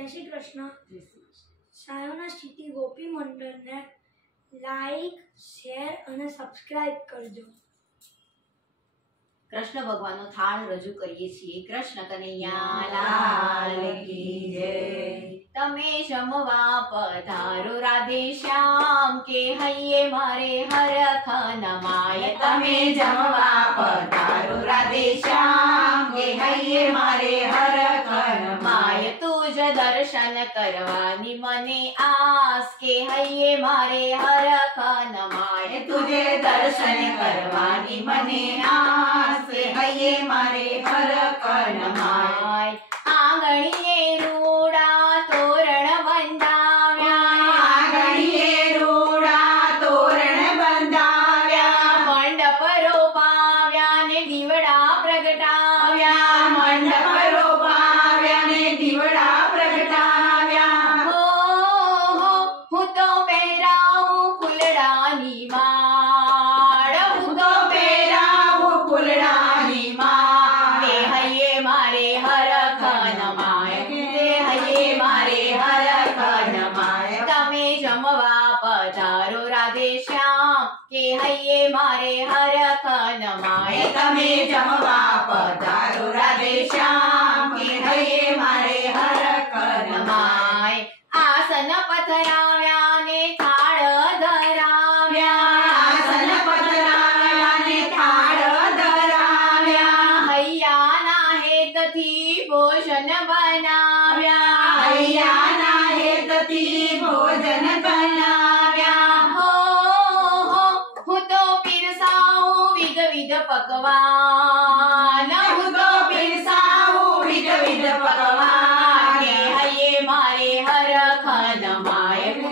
જય શ્રી કૃષ્ણ. સાયોના સિટી ગોપી મંડળને like, share અને સબસ્ક્રાઇબ કરજો. કૃષ્ણ ભગવાનનો થાળ રજૂ કરીએ છીએ. કૃષ્ણ કનૈયા લાલ કી જય. તમે જમવા પધારો રાધે શ્યામ કે હૈયે મારે હરખ નમાય. તમે જમવા પધારો રાધે શ્યામ કે હૈયે મારે હરખ નમાય. તુજ દર્શન કરવાની મને આસ કે હૈયે મારે હરખ નમાય. તુજે દર્શન કરવાની મને આસ હૈયે મારે હરખ નમાય. આંગણીએ રૂડા તોરણ બંધાવ્યા, આંગણીએ રૂડા તોરણ બંધાવ્યા. મંડપ રોપાવ્યા ને દીવડા પ્રગટાવ્યા, મંડપ રોપાવ્યા ને દીવડા પ્રગટાવ્યા. હો હું તો પહેરાવું ફૂલડાની માળ, હું તો પહેરાવું ફૂલડાની માળ. કે હૈયે મારે હરખ નમાય, કે હૈયે મારે હરખ નમાય. તમે જમવા પધારો રાધે શ્યામ કે હૈયે મારે હરખ નમાય. તમે જમવા પધારો રાધે શ્યામ કે હૈયે મારે હરખ નમાય. આસન પથરાવ્યા ને થાળ ધરાવ્યા, આસન પથરાવ્યા ને થાળ ધરાવ્યા. હૈયાના હેતથી ભોજન બનાવ્યા, હૈયાના હેતથી ભોજન બનાવ્યા. હો હું તો પીરસાવું વિધ પકવાન, હું તો પીરસાવું વિધ પકવાન. કે હૈયે મારે હરખ નમાય, કે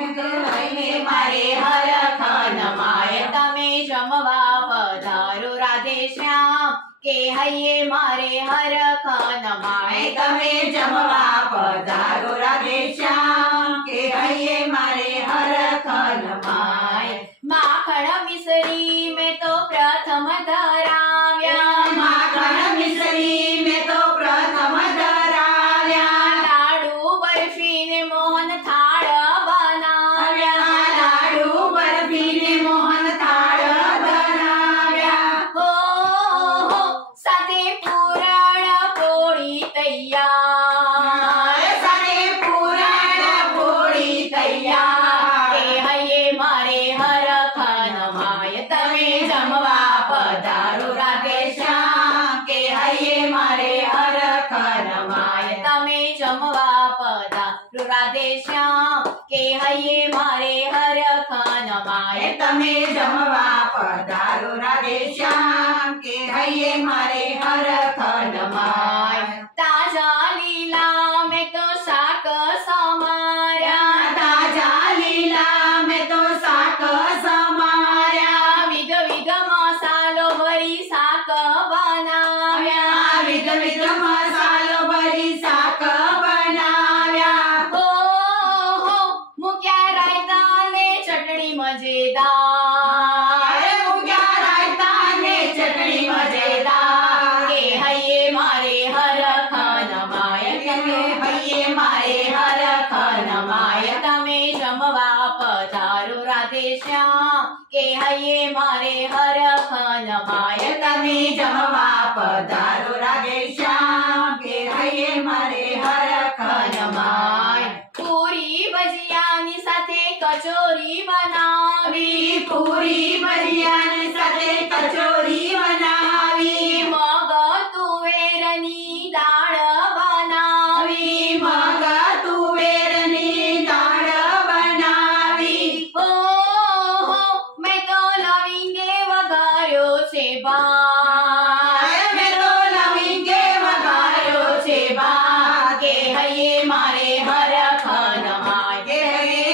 હૈયે મારે હરખ નમાય. તમે જમવા પધારો રાધે શ્યામ કે હૈયે મારે હરખ નમાય. તમે જમવા પધારો રાધે શ્યામ કે હૈયે મારે હરખ નમાય. માખણ મિસરી મેં તો પ્રથમ ધરાવ્યા, માખણ મિસરી મેં તો પ્રથમ ધરાવ્યા. લાડુ બરફી ને મોહન થાળ બનાવ્યા, લાડુ બરફી ને મોહન થાળ બનાવ્યા. હો સાથે પૂરણ પોળી તૈયાર, સાથે પૂરણ પોળી તૈયાર. કે હૈયે મારે હરખ નમાય. તમે જમવા પધારો રાધે શ્યામ કે હૈયે મારે હરખ નમાય. તમે જમવા પધારો રાધે શ્યામ કે હૈયે મારે હરખ નમાય. તમે જમવા પધારો રાધે શ્યામ કે હૈયે મારે હરખ નમાય. તાજા લીલા મેં તો શાક સમાર્યા, તાજા લીલા મેં તો શાક સમાર્યા. વિધ મસાલો ભરી શાક બનાવ્યા, વિધ મસાલો ભરી શાક બનાવ્યા. હો મૂક્યા રાયતા ને ચટણી મજેદાર, મૂક્યા રાયતા ને ચટણી મજેદાર. કે હૈયે મારે હરખ નમાય, કે હૈયે મારે હરખ નમાય. તમે જમવા પધારો રાધે શ્યામ કે હૈયે મારે હરખ નમાય. તમે જમવા પધારો રાધે શ્યામ કે હૈયે મારે હરખ નમાય. પૂરી ભજીયાની સાથે કચોરી બનાવી, પૂરી ભજીયાની સાથે કચોરી બનાવી. મગ તુવેરની દાળ બનાવી, મગ તુવેરની દાળ બનાવી. હો મેં તો લવિંગે વઘાર્યો છે ભાત, મેં તો લવિંગે વઘાર્યો છે ભાત. કે હૈયે મારે હરખ નમાય, કે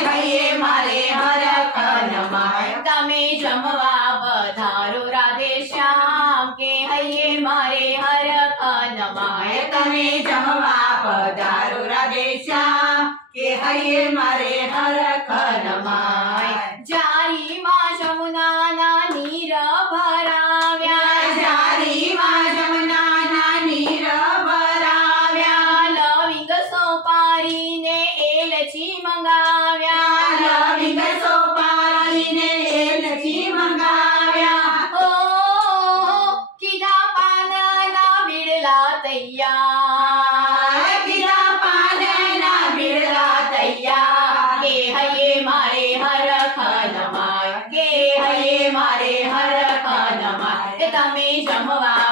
હૈયે મારે હરખ નમાય. તમે જમવા પધારો રાધે શ્યામ કે હૈયે મારે હરખ નમાય. તમે જમવા પધારો રાધે શ્યામ કે હૈયે મારે હરખ નમાય. જારીમાં જમુનાના નીર ભરાવ્યા, જારીમાં જમુનાના નીર ભરાવ્યા. લવિંગ સોપારીને તૈયાર બીજા પાનના બીડલા તૈયાર કે હૈયે મારે હરખ નમાય કે હૈયે મારે હરખ નમાય તમે જમવા